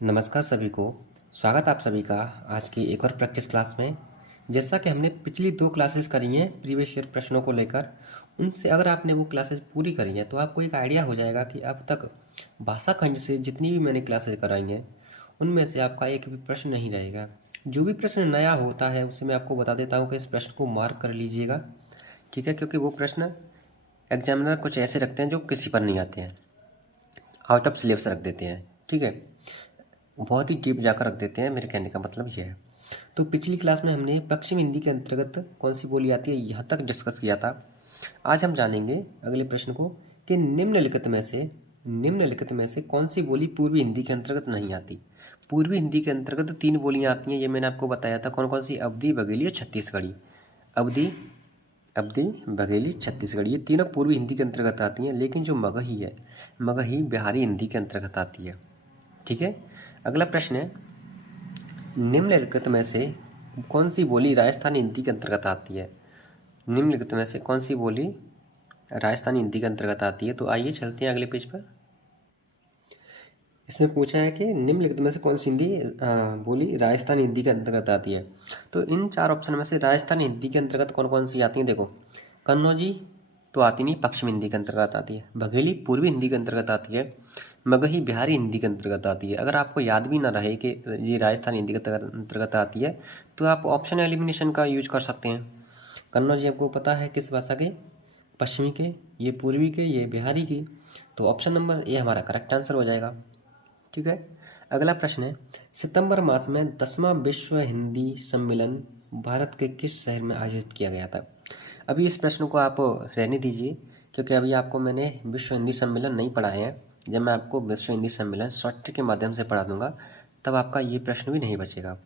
नमस्कार सभी को। स्वागत आप सभी का आज की एक और प्रैक्टिस क्लास में। जैसा कि हमने पिछली 2 क्लासेस करी हैं प्रीवियस ईयर प्रश्नों को लेकर, उनसे अगर आपने वो क्लासेस पूरी करी हैं तो आपको एक आइडिया हो जाएगा कि अब तक भाषा खंड से जितनी भी मैंने क्लासेस कराई हैं उनमें से आपका एक भी प्रश्न नहीं रहेगा। जो भी प्रश्न नया होता है उसे मैं आपको बता देता हूँ कि इस प्रश्न को मार्क कर लीजिएगा, ठीक है? क्योंकि वो प्रश्न एग्जामिनर कुछ ऐसे रखते हैं जो किसी पर नहीं आते हैं, आउट ऑफ सिलेबस रख देते हैं, ठीक है? बहुत ही डीप जाकर रख देते हैं, मेरे कहने का मतलब यह है। तो पिछली क्लास में हमने पश्चिम हिंदी के अंतर्गत कौन सी बोली आती है यहाँ तक डिस्कस किया था। आज हम जानेंगे अगले प्रश्न को कि निम्नलिखित में से कौन सी बोली पूर्वी हिंदी के अंतर्गत नहीं आती। पूर्वी हिंदी के अंतर्गत 3 बोलियाँ आती हैं, ये मैंने आपको बताया था। कौन कौन सी? अवधी, बघेली और छत्तीसगढ़ी। अवधी अवधी बघेली, छत्तीसगढ़ी, ये तीनों पूर्वी हिंदी के अंतर्गत आती हैं। लेकिन जो मगही है, मगही बिहारी हिंदी के अंतर्गत आती है, ठीक है? अगला प्रश्न है, निम्नलिखित में से कौन सी बोली राजस्थानी हिंदी के अंतर्गत आती है? निम्नलिखित में से कौन सी बोली राजस्थानी हिंदी के अंतर्गत आती है? तो आइए चलते हैं अगले पेज पर। इसमें पूछा है कि निम्नलिखित में से कौन सी बोली राजस्थानी हिंदी के अंतर्गत आती है। तो इन 4 ऑप्शन में से राजस्थानी हिंदी के अंतर्गत कौन कौन सी आती हैं? देखो, कन्नौजी तो आती नहीं, पश्चिम हिंदी के अंतर्गत आती है। बघेली पूर्वी हिंदी के अंतर्गत आती है। मगही बिहारी हिंदी के अंतर्गत आती है। अगर आपको याद भी ना रहे कि ये राजस्थानी हिंदी के अंतर्गत आती है तो आप ऑप्शन एलिमिनेशन का यूज कर सकते हैं। कन्नौजी आपको पता है किस भाषा के? पश्चिमी के, ये पूर्वी के, ये बिहारी की। तो ऑप्शन नंबर ए हमारा करेक्ट आंसर हो जाएगा, ठीक है? अगला प्रश्न है, सितंबर मास में 10वां विश्व हिंदी सम्मेलन भारत के किस शहर में आयोजित किया गया था? अभी इस प्रश्न को आप रहने दीजिए, क्योंकि अभी आपको मैंने विश्व हिंदी सम्मेलन नहीं पढ़ाए हैं। जब मैं आपको विश्व हिंदी सम्मेलन शॉर्ट ट्रिक के माध्यम से पढ़ा दूंगा तब आपका ये प्रश्न भी नहीं बचेगा।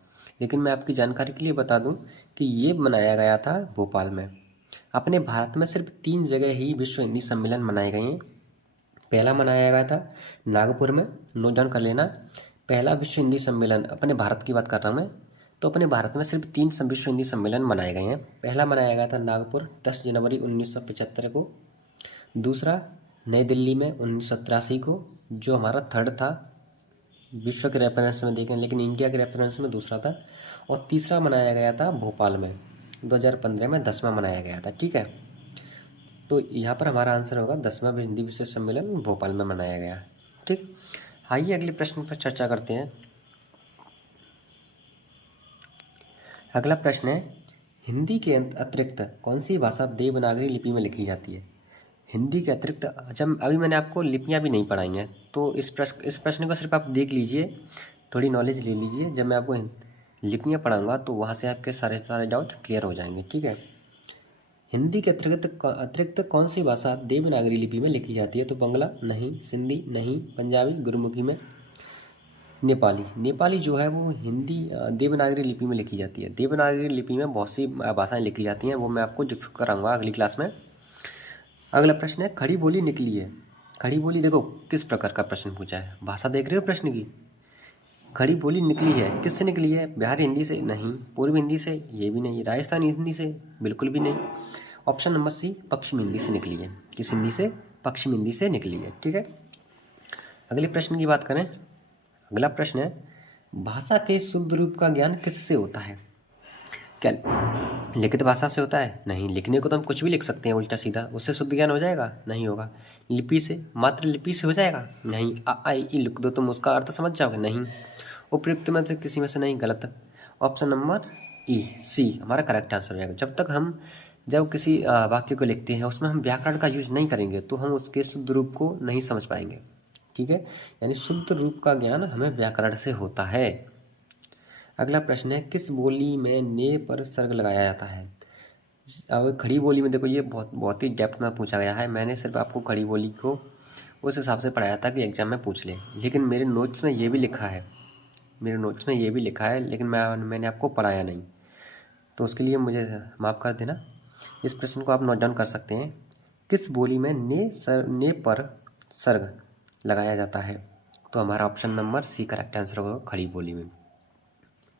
लेकिन मैं आपकी जानकारी के लिए बता दूं कि ये मनाया गया था भोपाल में। अपने भारत में सिर्फ 3 जगह ही विश्व हिंदी सम्मेलन मनाए गए हैं। पहला मनाया गया था नागपुर में, नोट डाउन कर लेना। पहला विश्व हिंदी सम्मेलन, अपने भारत की बात कर रहा हूँ मैं, तो अपने भारत में सिर्फ 3 विश्व हिंदी सम्मेलन मनाए गए हैं। पहला मनाया गया था नागपुर 10 जनवरी 1975 को। दूसरा नई दिल्ली में 1983 को, जो हमारा थर्ड था विश्व के रेफरेंस में देखें, लेकिन इंडिया के रेफरेंस में दूसरा था। और तीसरा मनाया गया था भोपाल में 2015 में, 10वां मनाया गया था, ठीक है? तो यहाँ पर हमारा आंसर होगा 10वां हिंदी विश्व सम्मेलन भोपाल में मनाया गया, ठीक? आइए अगले प्रश्न पर चर्चा करते हैं। अगला प्रश्न है, हिंदी के अतिरिक्त कौन सी भाषा देवनागरी लिपि में लिखी जाती है? हिंदी के अतिरिक्त, जब अभी मैंने आपको लिपियाँ भी नहीं पढ़ाई हैं तो इस प्रश्न को सिर्फ आप देख लीजिए, थोड़ी नॉलेज ले लीजिए। जब मैं आपको लिपियाँ पढ़ाऊँगा तो वहाँ से आपके सारे सारे डाउट क्लियर हो जाएंगे, ठीक है? हिंदी के अतिरिक्त कौन सी भाषा देवनागरी लिपि में लिखी जाती है? तो बंगला नहीं, सिंधी नहीं, पंजाबी, गुरमुखी में, नेपाली। नेपाली जो है वो हिंदी देवनागरी लिपि में लिखी जाती है। देवनागरी लिपि में बहुत सी भाषाएं लिखी जाती हैं, वो मैं आपको डिस्कस कराऊंगा अगली क्लास में। अगला प्रश्न है, खड़ी बोली निकली है। खड़ी बोली, देखो किस प्रकार का प्रश्न पूछा है, भाषा देख रहे हो प्रश्न की? खड़ी बोली निकली है, किससे निकली है? बिहारी हिंदी से नहीं, पूर्वी हिंदी से ये भी नहीं, राजस्थानी हिंदी से बिल्कुल भी नहीं। ऑप्शन नंबर सी पश्चिम हिंदी से निकली है। किस हिंदी से? पश्चिम हिंदी से निकली है, ठीक है? अगले प्रश्न की बात करें। अगला प्रश्न है, भाषा के शुद्ध रूप का ज्ञान किससे होता है? क्या लिखित भाषा से होता है? नहीं, लिखने को तो हम कुछ भी लिख सकते हैं उल्टा सीधा, उससे शुद्ध ज्ञान हो जाएगा? नहीं होगा। लिपि से, मात्र लिपि से हो जाएगा? नहीं। आ आई ई लिख दो तुम, उसका अर्थ समझ जाओगे? नहीं। उपयुक्त में से किसी में से नहीं, गलत। ऑप्शन नंबर ई सी हमारा करेक्ट आंसर हो जाएगा। जब किसी वाक्य को लिखते हैं उसमें हम व्याकरण का यूज नहीं करेंगे तो हम उसके शुद्ध रूप को नहीं समझ पाएंगे, ठीक है? यानी शुद्ध रूप का ज्ञान हमें व्याकरण से होता है। अगला प्रश्न है, किस बोली में ने पर सर्ग लगाया जाता है? अब खड़ी बोली में देखो, ये बहुत बहुत ही डेप्थ में पूछा गया है। मैंने सिर्फ आपको खड़ी बोली को उस हिसाब से पढ़ाया था कि एग्जाम में पूछ ले, लेकिन मेरे नोट्स में ये भी लिखा है, लेकिन मैंने आपको पढ़ाया नहीं, तो उसके लिए मुझे माफ़ कर देना। इस प्रश्न को आप नोट डाउन कर सकते हैं। किस बोली में ने पर सर्ग लगाया जाता है? तो हमारा option number C correct answer होगा, खड़ी बोली में।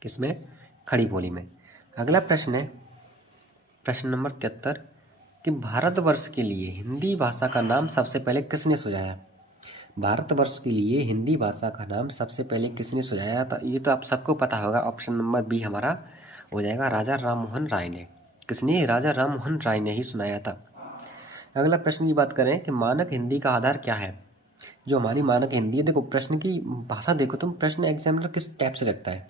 किसमें? खड़ी बोली में। अगला प्रश्न है प्रश्न नंबर 73 कि भारतवर्ष के लिए हिंदी भाषा का नाम सबसे पहले किसने सुझाया? भारतवर्ष के लिए हिंदी भाषा का नाम सबसे पहले किसने सुझाया था? ये तो आप सबको पता होगा, ऑप्शन नंबर बी हमारा हो जाएगा, राजा राममोहन राय ने। किसने? राजा राममोहन राय ने ही सुनाया था। अगला प्रश्न की बात करें कि मानक हिंदी का आधार क्या है? जो हमारी मानक हिंदी है, देखो प्रश्न की भाषा देखो तुम, प्रश्न एग्जामिनर किस टाइप से रखता है।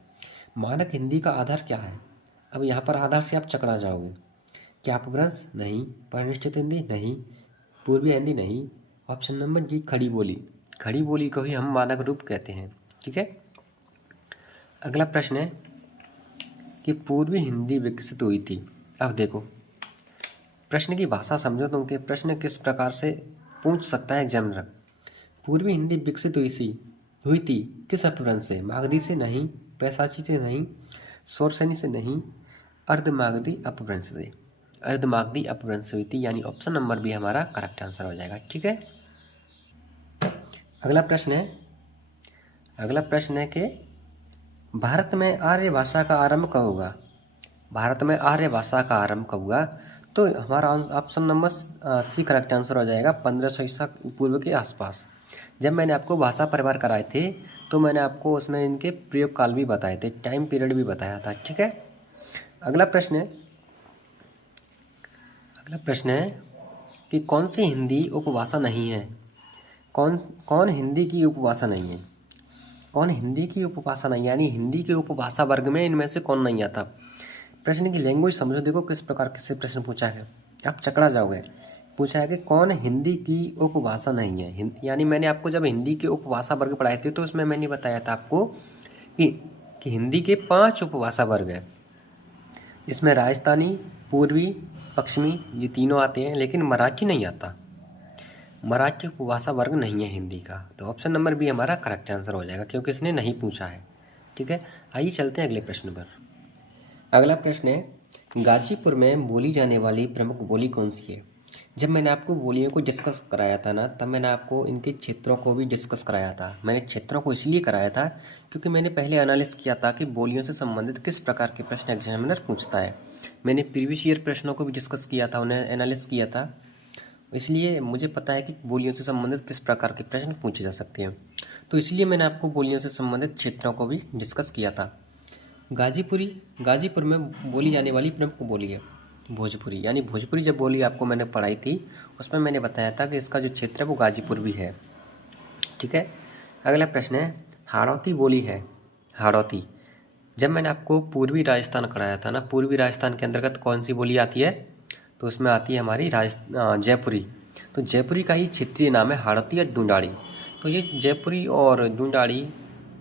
मानक हिंदी का आधार क्या है? अब यहाँ पर आधार से आप चकरा जाओगे। क्या अपभ्रंश? नहीं। परिनिष्ठित हिंदी? नहीं। पूर्वी हिंदी? नहीं। ऑप्शन नंबर जी, खड़ी बोली। खड़ी बोली को ही हम मानक रूप कहते हैं। ठीक है। अगला प्रश्न है कि पूर्वी हिंदी विकसित हुई थी। अब देखो प्रश्न की भाषा समझो तुम, के प्रश्न किस प्रकार से पूछ सकता है एग्जामिनर। पूर्वी हिंदी विकसित हुई थी किस अपभ्रंश से? मागधी से? नहीं। पैशाची से? नहीं। शौरसेनी से? नहीं। अर्धमागधी अपभ्रंश से। अर्धमागधी अपभ्रंश से हुई थी, यानी ऑप्शन नंबर बी हमारा करेक्ट आंसर हो जाएगा। ठीक है। अगला प्रश्न है कि भारत में आर्य भाषा का आरंभ कब हुआ? भारत में आर्य भाषा का आरंभ कब हुआ? तो हमारा option number C correct answer हो जाएगा, 1500 ईसा पूर्व के आसपास। जब मैंने आपको भाषा परिवार कराए थे तो मैंने आपको उसमें इनके प्रयोग काल भी बताए थे, टाइम पीरियड भी बताया था। ठीक है। अगला प्रश्न है कि कौन सी हिंदी उपभाषा नहीं है? कौन हिंदी की उपभाषा नहीं है? कौन हिंदी की उपभाषा नहीं, यानी हिंदी के उपभाषा वर्ग में इनमें से कौन नहीं आता? प्रश्न की लैंग्वेज समझो, देखो किस प्रकार से प्रश्न पूछा है, आप चकरा जाओगे। पूछा है कि कौन हिंदी की उपभाषा नहीं है, यानी मैंने आपको जब हिंदी के उपभाषा वर्ग पढ़ाए थे तो उसमें मैंने बताया था आपको कि हिंदी के 5 उपभाषा वर्ग हैं। इसमें राजस्थानी, पूर्वी, पश्चिमी ये तीनों आते हैं, लेकिन मराठी नहीं आता। मराठी उपभाषा वर्ग नहीं है हिंदी का, तो ऑप्शन नंबर बी हमारा करेक्ट आंसर हो जाएगा, क्योंकि इसने नहीं पूछा है। ठीक है। आइए चलते हैं अगले प्रश्न पर। अगला प्रश्न है गाजीपुर में बोली जाने वाली प्रमुख बोली कौन सी है? जब मैंने आपको बोलियों को डिस्कस कराया था ना, तब मैंने आपको इनके क्षेत्रों को भी डिस्कस कराया था। मैंने क्षेत्रों को इसलिए कराया था क्योंकि मैंने पहले एनालिसिस किया था कि बोलियों से संबंधित किस प्रकार के प्रश्न एग्जामिनर पूछता है। मैंने प्रीवियस ईयर प्रश्नों को भी डिस्कस किया था, उन्हें एनालिसिस किया था, इसलिए मुझे पता है कि बोलियों से संबंधित किस प्रकार के प्रश्न पूछे जा सकते हैं। तो इसलिए मैंने आपको बोलियों से संबंधित क्षेत्रों को भी डिस्कस किया था। गाजीपुर में बोली जाने वाली प्रमुख बोली है भोजपुरी, यानी भोजपुरी जब बोली आपको मैंने पढ़ाई थी उसमें मैंने बताया था कि इसका जो क्षेत्र है वो गाजीपुर भी है। ठीक है। अगला प्रश्न है हाड़ौती बोली है। हाड़ौती, जब मैंने आपको पूर्वी राजस्थान कराया था ना, पूर्वी राजस्थान के अंतर्गत कौन सी बोली आती है? तो उसमें आती है हमारी जयपुरी। तो जयपुरी का ही क्षेत्रीय नाम है हाड़ौती या ढूंढाड़ी। तो ये जयपुरी और ढूंढाड़ी,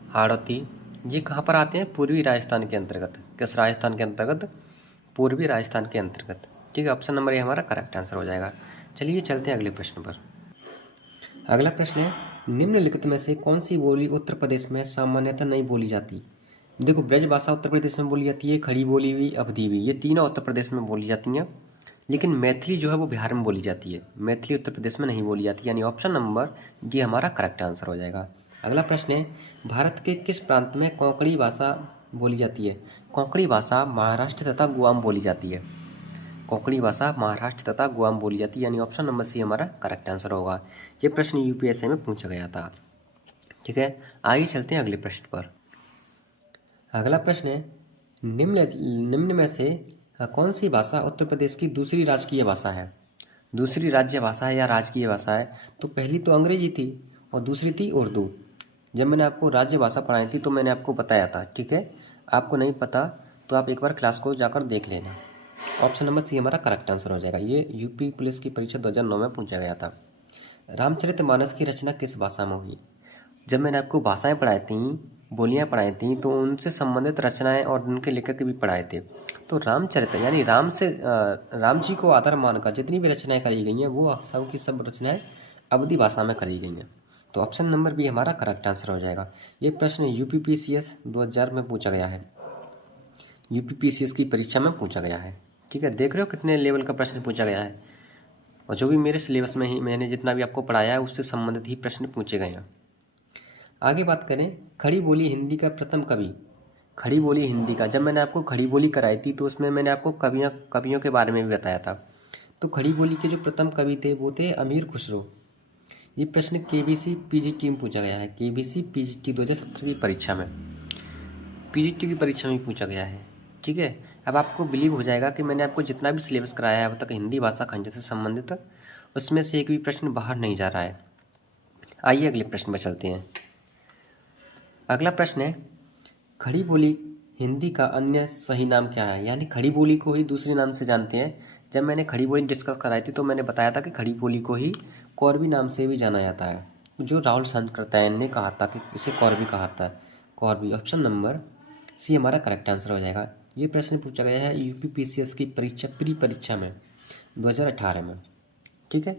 हाड़ौती ये कहाँ पर आते हैं? पूर्वी राजस्थान के अंतर्गत। किस राजस्थान के अंतर्गत? पूर्वी राजस्थान के अंतर्गत। ठीक है। ऑप्शन नंबर ये हमारा करेक्ट आंसर हो जाएगा। चलिए चलते हैं अगले प्रश्न पर। अगला प्रश्न है निम्नलिखित में से कौन सी बोली उत्तर प्रदेश में सामान्यतः नहीं बोली जाती? देखो ब्रज भाषा उत्तर प्रदेश में बोली जाती है, खड़ी बोली भी, अवधी भी, ये तीनों उत्तर प्रदेश में बोली जाती हैं, लेकिन मैथिली जो है वो बिहार में बोली जाती है। मैथिली उत्तर प्रदेश में नहीं बोली जाती, यानी ऑप्शन नंबर डी हमारा करेक्ट आंसर हो जाएगा। अगला प्रश्न है भारत के किस प्रांत में कोंकणी भाषा बोली जाती है? कोंकणी भाषा महाराष्ट्र तथा गुआम बोली जाती है। कोंकणी भाषा महाराष्ट्र तथा गुआम बोली जाती है, यानी ऑप्शन नंबर सी हमारा करेक्ट आंसर होगा। ये प्रश्न यूपीएससी में पूछा गया था। ठीक है। आइए चलते हैं अगले प्रश्न पर। अगला प्रश्न है निम्न में से कौन सी भाषा उत्तर प्रदेश की दूसरी राजकीय भाषा है? दूसरी राज्य भाषा है या राजकीय भाषा है? तो पहली तो अंग्रेजी थी और दूसरी थी उर्दू। जब मैंने आपको राज्य भाषा पढ़ाई थी तो मैंने आपको बताया था। ठीक है। आपको नहीं पता तो आप एक बार क्लास को जाकर देख लेना। ऑप्शन नंबर सी हमारा करेक्ट आंसर हो जाएगा। ये यूपी पुलिस की परीक्षा 2009 में पूछा गया था। रामचरितमानस की रचना किस भाषा में हुई? जब मैंने आपको भाषाएं पढ़ाई थी, बोलियां पढ़ाई थी, तो उनसे संबंधित रचनाएं और उनके लेखक भी पढ़ाए थे। तो रामचरित यानी राम जी को आधार मानकर जितनी भी रचनाएं करी गई हैं वो सब की सब रचनाएं अवधी भाषा में करी गई हैं। तो ऑप्शन नंबर बी हमारा करेक्ट आंसर हो जाएगा। ये प्रश्न यूपीपीसीएस 2000 में पूछा गया है, यूपीपीसीएस की परीक्षा में पूछा गया है। ठीक है। देख रहे हो कितने लेवल का प्रश्न पूछा गया है, और जो भी मेरे सिलेबस में ही मैंने जितना भी आपको पढ़ाया है उससे संबंधित ही प्रश्न पूछे गए हैं। आगे बात करें खड़ी बोली हिंदी का प्रथम कवि। खड़ी बोली हिंदी का जब मैंने आपको खड़ी बोली कराई थी तो उसमें मैंने आपको कवियों के बारे में भी बताया था। तो खड़ी बोली के जो प्रथम कवि थे वो थे अमीर खुसरो। ये प्रश्न केबीसी पीजीटी में पूछा गया है, केबीसी पीजीटी 2017 की परीक्षा में, पीजीटी की परीक्षा में पूछा गया है। ठीक है, अब आपको बिलीव हो जाएगा कि मैंने आपको जितना भी सिलेबस कराया है अब तक हिंदी भाषा खंड से संबंधित, उसमें से एक भी प्रश्न बाहर नहीं जा रहा है। आइए अगले प्रश्न पर चलते हैं। अगला प्रश्न है, खड़ी बोली हिंदी का अन्य सही नाम क्या है? यानी खड़ी बोली को ही दूसरे नाम से जानते हैं। जब मैंने खड़ी बोली डिस्कस कराई थी तो मैंने बताया था कि खड़ी बोली को ही कौरवी नाम से भी जाना जाता है, जो राहुल सांकृत्यायन ने कहा था कि इसे कौरवी कहा था, कौरवी। ऑप्शन नंबर सी हमारा करेक्ट आंसर हो जाएगा। ये प्रश्न पूछा गया है यूपी पीसीएस की परीक्षा प्री परीक्षा में 2018 में। ठीक है,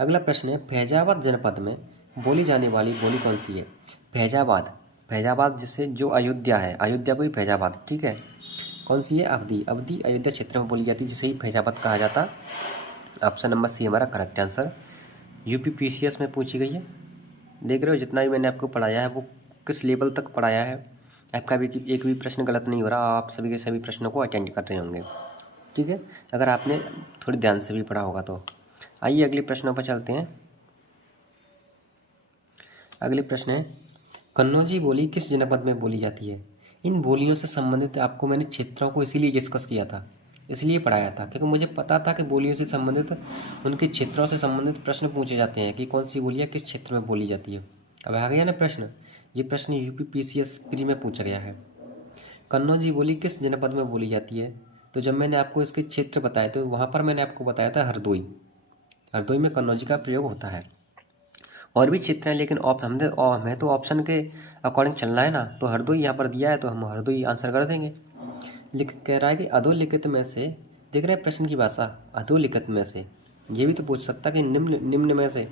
अगला प्रश्न है, फैजाबाद जनपद में बोली जाने वाली बोली कौन सी है? फैजाबाद, फैजाबाद जिसे जो अयोध्या है, अयोध्या को ही फैजाबाद। ठीक है, कौन सी है? अवधी, अवधी अयोध्या क्षेत्र में बोली जाती है जिसे ही फैजाबाद कहा जाता। ऑप्शन नंबर सी हमारा करेक्ट आंसर। यूपी पीसीएस में पूछी गई है। देख रहे हो जितना भी मैंने आपको पढ़ाया है वो किस लेवल तक पढ़ाया है। आपका भी एक भी प्रश्न गलत नहीं हो रहा, आप सभी के सभी प्रश्नों को अटेंड कर रहे होंगे। ठीक है, अगर आपने थोड़ी ध्यान से भी पढ़ा होगा तो। आइए अगले प्रश्नों पर चलते हैं। अगले प्रश्न है, कन्नौजी बोली किस जनपद में बोली जाती है? इन बोलियों से संबंधित आपको मैंने क्षेत्रों को इसीलिए डिस्कस किया था, इसलिए पढ़ाया था क्योंकि मुझे पता था कि बोलियों से संबंधित, उनके क्षेत्रों से संबंधित प्रश्न पूछे जाते हैं कि कौन सी बोलियाँ किस क्षेत्र में बोली जाती है। अब आ गया ना प्रश्न, ये प्रश्न यूपी पीसीएस प्री में पूछा गया है। कन्नौजी बोली किस जनपद में बोली जाती है? तो जब मैंने आपको इसके क्षेत्र बताए तो वहाँ पर मैंने आपको बताया था हरदोई, हरदोई में कन्नौजी का प्रयोग होता है। और भी क्षेत्र हैं लेकिन हमें तो ऑप्शन के अकॉर्डिंग चलना है ना, तो हरदोई यहाँ पर दिया है तो हम हरदोई आंसर कर देंगे। कह रहा है कि अधोलिखित में से, देख रहे हैं प्रश्न की भाषा, अधोलिखित में से, ये भी तो पूछ सकता कि निम्न निम्न में से,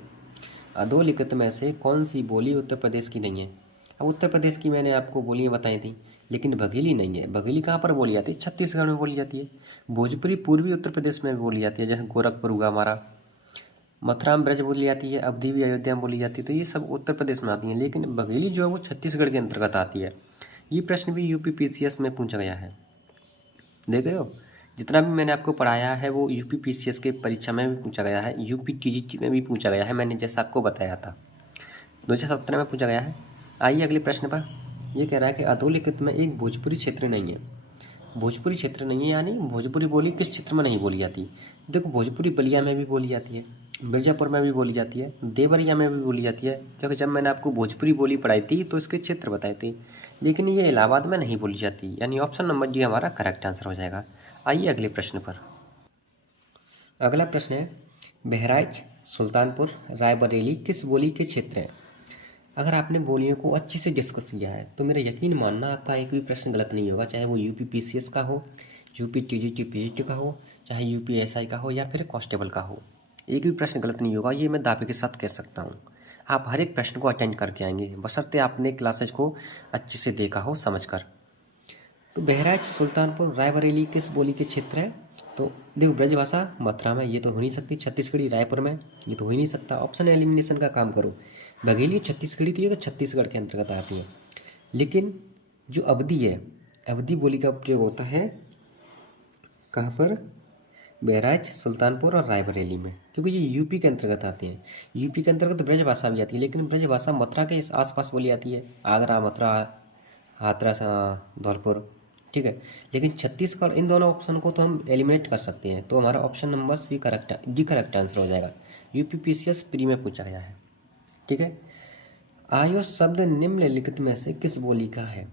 अधोलिखित में से कौन सी बोली उत्तर प्रदेश की नहीं है? अब उत्तर प्रदेश की मैंने आपको बोलियाँ बताई थी लेकिन बघेली नहीं है। बघेली कहाँ पर बोली जाती है? छत्तीसगढ़ में बोली जाती है। भोजपुरी पूर्वी उत्तर प्रदेश में भी बोली जाती है, जैसे गोरखपुर हुआ हमारा। मथुरा में ब्रज बोली जाती है, अवधी भी अयोध्या में बोली जाती है, तो ये सब उत्तर प्रदेश में आती हैं, लेकिन बघेली जो है वो छत्तीसगढ़ के अंतर्गत आती है। ये प्रश्न भी यूपी पीसीएस में पूछा गया है। देख रहे हो जितना भी मैंने आपको पढ़ाया है वो यूपी पीसीएस के परीक्षा में भी पूछा गया है, यूपी टीजीटी में भी पूछा गया है, मैंने जैसा आपको बताया था 2017 में पूछा गया है। आइए अगले प्रश्न पर। यह कह रहा है कि अधोलिखित में एक भोजपुरी क्षेत्र नहीं है। भोजपुरी क्षेत्र नहीं है यानी भोजपुरी बोली किस क्षेत्र में नहीं बोली जाती? देखो भोजपुरी बलिया में भी बोली जाती है, मिर्ज़ापुर में भी बोली जाती है, देवरिया में भी बोली जाती है, क्योंकि जब मैंने आपको भोजपुरी बोली पढ़ाई थी तो इसके क्षेत्र बताए थे, लेकिन ये इलाहाबाद में नहीं बोली जाती, यानी ऑप्शन नंबर डी हमारा करेक्ट आंसर हो जाएगा। आइए अगले प्रश्न पर। अगला प्रश्न है, बहराइच, सुल्तानपुर, रायबरेली किस बोली के क्षेत्र हैं? अगर आपने बोलियों को अच्छी से डिस्कस किया है तो मेरा यकीन मानना आपका एक भी प्रश्न गलत नहीं होगा, चाहे वो यूपी पीसीएस का हो, यूपी टीजीटी पीजीटी का हो, चाहे यूपी एसआई का हो या फिर कांस्टेबल का हो, एक भी प्रश्न गलत नहीं होगा, ये मैं दावे के साथ कह सकता हूँ। आप हर एक प्रश्न को अटेंड करके आएंगे बशर्ते आपने क्लासेज को अच्छे से देखा हो समझकर। तो बहराइच, सुल्तानपुर, रायबरेली किस बोली के क्षेत्र है? तो देखो ब्रजभाषा मथुरा में, ये तो हो नहीं सकती। छत्तीसगढ़ी रायपुर में, ये तो हो ही नहीं सकता। ऑप्शन एलिमिनेशन का काम करो। बघेली छत्तीसगढ़ी थी तो छत्तीसगढ़ के अंतर्गत आती है, लेकिन जो अवधी है, अवधी बोली का प्रयोग होता है कहाँ पर? बहराइच, सुल्तानपुर और रायबरेली में, क्योंकि ये यूपी के अंतर्गत आते हैं। यूपी के अंतर्गत ब्रजभाषा भी आती है, लेकिन ब्रजभाषा मथुरा के आसपास बोली जाती है, आगरा, मथुरा, हाथरस, धौलपुर। ठीक है, लेकिन छत्तीसगढ़, इन दोनों ऑप्शन को तो हम एलिमिनेट कर सकते हैं, तो हमारा option number C correct, D correct answer हो जाएगा। यूपी पीसीएस प्री में पूछा गया है। ठीक है, आयो शब्द निम्नलिखित में से किस बोली का है?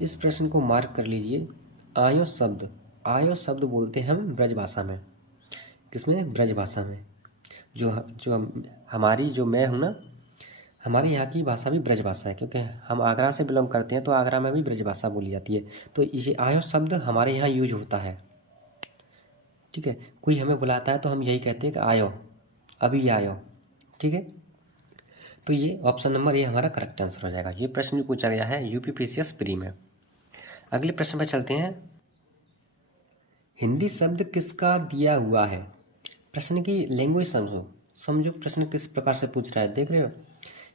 इस प्रश्न को मार्क कर लीजिए। आयो शब्द, आयो शब्द बोलते हैं हम ब्रजभाषा में। किसमें? ब्रजभाषा में। जो जो हमारी, जो मैं हूँ ना, हमारे यहाँ की भाषा भी ब्रजभाषा है, क्योंकि हम आगरा से बिलोंग करते हैं तो आगरा में भी ब्रजभाषा बोली जाती है। तो ये आयो शब्द हमारे यहाँ यूज होता है। ठीक है, कोई हमें बुलाता है तो हम यही कहते हैं कि आयो, अभी आयो। ठीक है, तो ये ऑप्शन नंबर ए हमारा करेक्ट आंसर हो जाएगा। ये प्रश्न भी पूछा गया है यूपी पीसीएस प्री में। अगले प्रश्न पर चलते हैं। हिंदी शब्द किसका दिया हुआ है? प्रश्न की लैंग्वेज समझो, समझो प्रश्न किस प्रकार से पूछ रहा है। देख रहे हो,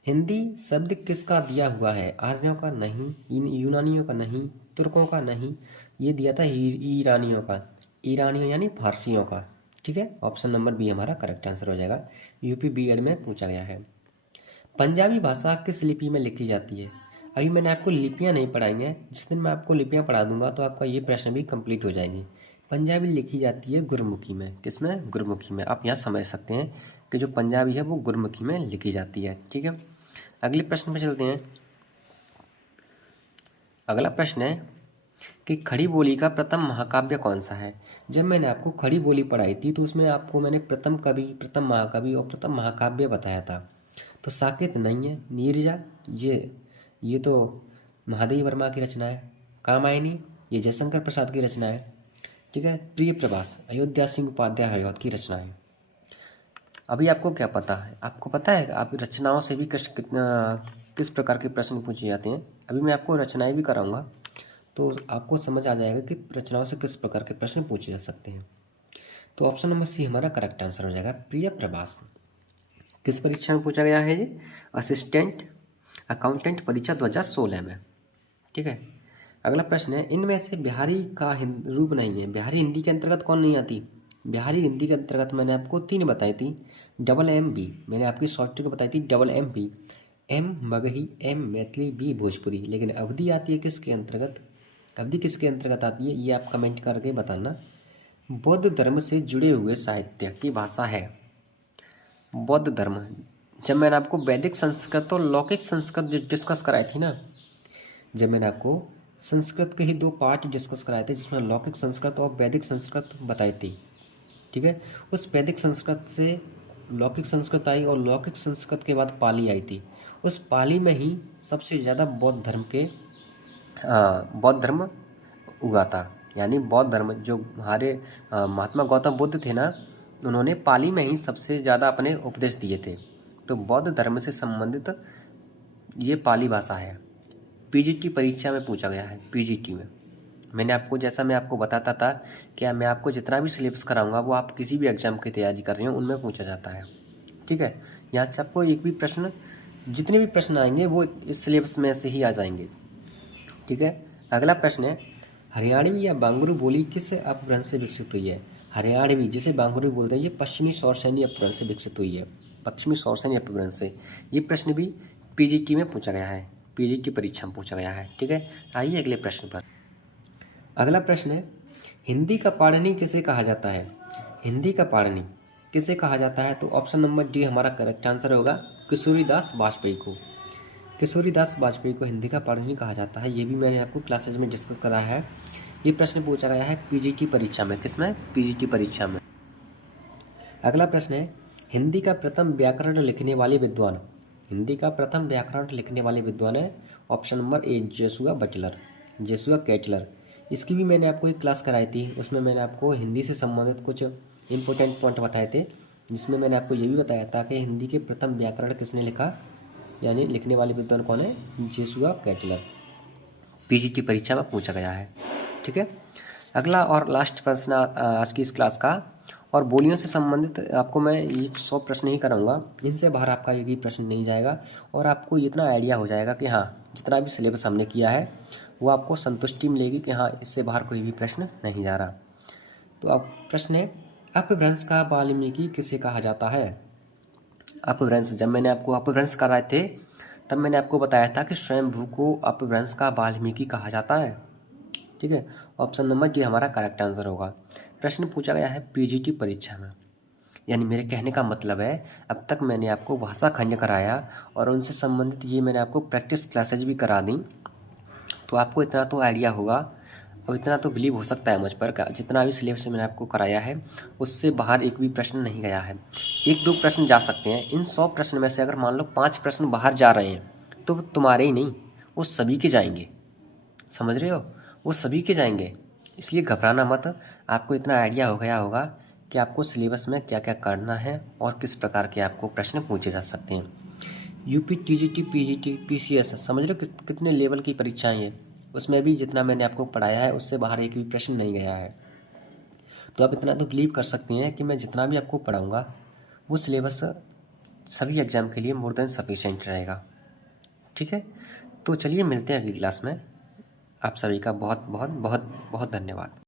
हिंदी शब्द किसका दिया हुआ है? आर्यों का नहीं, यूनानियों का नहीं, तुर्कों का नहीं, ये दिया था ईरानियों का, ईरानियों यानी फारसियों का। ठीक है, ऑप्शन नंबर बी हमारा करेक्ट आंसर हो जाएगा। यूपी बीएड में पूछा गया है। पंजाबी भाषा किस लिपि में लिखी जाती है? अभी मैंने आपको लिपियाँ नहीं पढ़ाई हैं, जिस दिन मैं आपको लिपियाँ पढ़ा दूंगा तो आपका ये प्रश्न भी कंप्लीट हो जाएगी। पंजाबी लिखी जाती है गुरमुखी में। किसमें? गुरमुखी में। आप यहाँ समझ सकते हैं कि जो पंजाबी है वो गुरमुखी में लिखी जाती है। ठीक है, अगले प्रश्न पे चलते हैं। अगला प्रश्न है कि खड़ी बोली का प्रथम महाकाव्य कौन सा है? जब मैंने आपको खड़ी बोली पढ़ाई थी तो उसमें आपको मैंने प्रथम कवि, प्रथम महाकवि और प्रथम महाकाव्य बताया था। तो साकेत नहीं है, नीरजा ये तो महादेवी वर्मा की रचना है। कामायनी ये जयशंकर प्रसाद की रचना है। ठीक है, प्रिय प्रभास अयोध्या सिंह उपाध्याय हरिऔध की रचना है। अभी आपको क्या पता है? आपको पता है आप रचनाओं से भी किस प्रकार के प्रश्न पूछे जाते हैं? अभी मैं आपको रचनाएं भी कराऊंगा तो आपको समझ आ जाएगा कि रचनाओं से किस प्रकार के प्रश्न पूछे जा सकते हैं। तो ऑप्शन नंबर सी हमारा करेक्ट आंसर हो जाएगा, प्रिय प्रभास। किस परीक्षा में पूछा गया है ये? असिस्टेंट अकाउंटेंट परीक्षा 2016 में। ठीक है, अगला प्रश्न है इनमें से बिहारी का रूप नहीं है। बिहारी हिंदी के अंतर्गत कौन नहीं आती? बिहारी हिंदी के अंतर्गत मैंने आपको 3 बताई थी। डबल एम बी मैंने आपकी शॉर्ट ट्रिक बताई थी, double M B, M Magahi, M Maithili, B Bhojpuri. लेकिन अवधि आती है किसके अंतर्गत? अवधि किसके अंतर्गत आती है ये आप कमेंट करके बताना। बौद्ध धर्म से जुड़े हुए साहित्य की भाषा है। बौद्ध धर्म, जब मैंने आपको वैदिक संस्कृत और लौकिक संस्कृत डिस्कस कराई थी ना, जब मैंने आपको संस्कृत के ही 2 पार्ट डिस्कस कराए थे जिसमें लौकिक संस्कृत और वैदिक संस्कृत बताई थी। ठीक है, उस वैदिक संस्कृत से लौकिक संस्कृत आई और लौकिक संस्कृत के बाद पाली आई थी। उस पाली में ही सबसे ज़्यादा बौद्ध धर्म उगा था। यानी बौद्ध धर्म जो हमारे महात्मा गौतम बुद्ध थे ना, उन्होंने पाली में ही सबसे ज़्यादा अपने उपदेश दिए थे। तो बौद्ध धर्म से संबंधित ये पाली भाषा है। पीजीटी परीक्षा में पूछा गया है। पीजीटी में मैं आपको बताता था कि मैं आपको जितना भी सिलेबस कराऊंगा वो आप किसी भी एग्जाम की तैयारी कर रहे हो उनमें पूछा जाता है। ठीक है, यहाँ से आपको एक भी प्रश्न, जितने भी प्रश्न आएंगे वो इस सिलेबस में से ही आ जाएंगे। ठीक है, अगला प्रश्न है हरियाणवी या बांगुरू बोली किस अपभ्रंश से विकसित हुई है? हरियाणवी जिसे बांगुरू बोलते हैं ये पश्चिमी सौरसैनी अपभ्रंश से विकसित हुई है। पश्चिमी सौरसैनी अपभ्रंश से। ये प्रश्न भी पीजीटी में पूछा गया है, पीजीटी परीक्षा में पूछा गया है। ठीक है, आइए अगले प्रश्न पर। अगला प्रश्न है हिंदी का पाणिनि किसे कहा जाता है? हिंदी का पाणिनि किसे कहा जाता है? तो ऑप्शन नंबर डी हमारा करेक्ट आंसर होगा, किशोरीदास वाजपेयी को। किशोरीदास वाजपेयी को हिंदी का पाणिनि कहा जाता है। ये भी मैंने आपको क्लासेज में डिस्कस कराया है। ये प्रश्न पूछा गया है पीजीटी परीक्षा में। किसमें? पीजीटी परीक्षा में। अगला प्रश्न है हिंदी का प्रथम व्याकरण लिखने वाले विद्वान। हिंदी का प्रथम व्याकरण लिखने वाले विद्वान है option number A, Joshua Butler, Joshua Catler. इसकी भी मैंने आपको एक क्लास कराई थी, उसमें मैंने आपको हिंदी से संबंधित कुछ इंपॉर्टेंट पॉइंट बताए थे, जिसमें मैंने आपको ये भी बताया था कि हिंदी के प्रथम व्याकरण किसने लिखा, यानी लिखने वाले विद्वान कौन है? जोशुआ कैटलर। पीजीटी परीक्षा में पूछा गया है। ठीक है, अगला और लास्ट प्रश्न आज की इस क्लास का, और बोलियों से संबंधित आपको मैं ये 100 प्रश्न ही कराऊंगा, इनसे बाहर आपका एक भी प्रश्न नहीं जाएगा और आपको इतना आइडिया हो जाएगा कि हाँ जितना भी सिलेबस हमने किया है वो आपको संतुष्टि मिलेगी कि हाँ इससे बाहर कोई भी प्रश्न नहीं जा रहा। तो अब प्रश्न है अपभ्रंश का वाल्मीकि किसे कहा जाता है? अपभ्रंश, जब मैंने आपको अपभ्रंश कराए थे तब मैंने आपको बताया था कि स्वयंभू को अपभ्रंश का वाल्मीकि कहा जाता है। ठीक है, ऑप्शन नंबर डी हमारा करेक्ट आंसर होगा। प्रश्न पूछा गया है पीजीटी परीक्षा में। यानी मेरे कहने का मतलब है अब तक मैंने आपको भाषा खंड कराया और उनसे संबंधित ये मैंने आपको प्रैक्टिस क्लासेज भी करा दी, तो आपको इतना तो आइडिया होगा और इतना तो बिलीव हो सकता है मुझ पर जितना भी सिलेबस मैंने आपको कराया है उससे बाहर एक भी प्रश्न नहीं गया है। 1-2 प्रश्न जा सकते हैं। इन 100 प्रश्न में से अगर मान लो 5 प्रश्न बाहर जा रहे हैं तो तुम्हारे ही नहीं, वो सभी के जाएंगे। समझ रहे हो? वो सभी के जाएंगे, इसलिए घबराना मत। आपको इतना आइडिया हो गया होगा कि आपको सिलेबस में क्या क्या करना है और किस प्रकार के आपको प्रश्न पूछे जा सकते हैं। यूपी, टीजीटी, पीजीटी, पीसीएस, समझ रहे हो कितने लेवल की परीक्षाएं हैं, उसमें भी जितना मैंने आपको पढ़ाया है उससे बाहर एक भी प्रश्न नहीं गया है। तो आप इतना तो बिलीव कर सकती हैं कि मैं जितना भी आपको पढ़ाऊँगा वो सिलेबस सभी एग्ज़ाम के लिए मोर देन सफिशेंट रहेगा। ठीक है, तो चलिए मिलते हैं अगली क्लास में। आप सभी का बहुत बहुत बहुत बहुत धन्यवाद।